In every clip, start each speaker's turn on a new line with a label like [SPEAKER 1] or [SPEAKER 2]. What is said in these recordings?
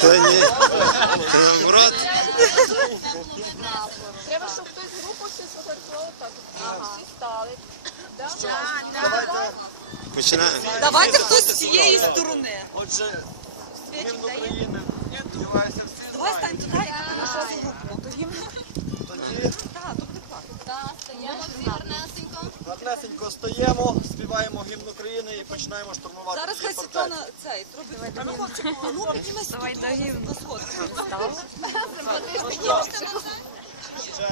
[SPEAKER 1] Та ні. Кривоград.
[SPEAKER 2] Треба, щоб хтось з групу всі сфотографував так. Всі стали.
[SPEAKER 1] Починаємо.
[SPEAKER 3] Давайте хтось з цієї сторони. Отже. Сподіваюся, всі Давай стань туди, як ти. То гімн. Тоді Так, тут не
[SPEAKER 4] так. Да, стоїмо всі гарнесенько. стоїмо, співаємо гімн України і починаємо штурмувати. Зараз хай. Світлана цей зробить. А ну хлопчику, ну піднімайся Давай до гімну.
[SPEAKER 5] Ще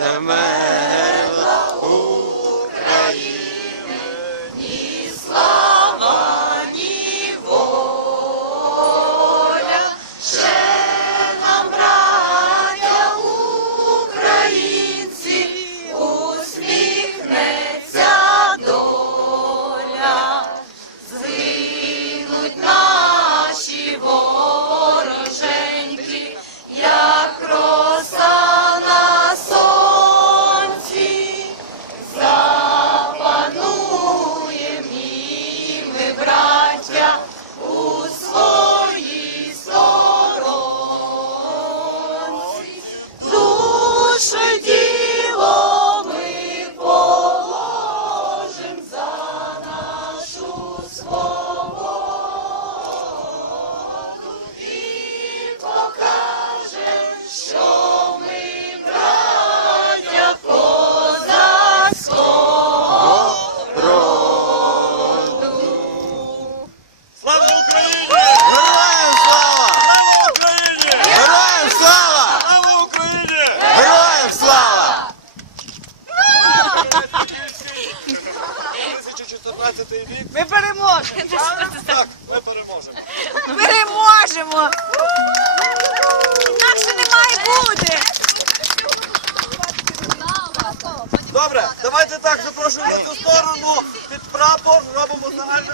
[SPEAKER 5] На мене
[SPEAKER 3] 2014 рік. Ми переможемо! Так, ми переможемо. Переможемо! Інакше не має бути!
[SPEAKER 4] Добре, давайте так, запрошуємо на цю сторону під прапор, робимо знак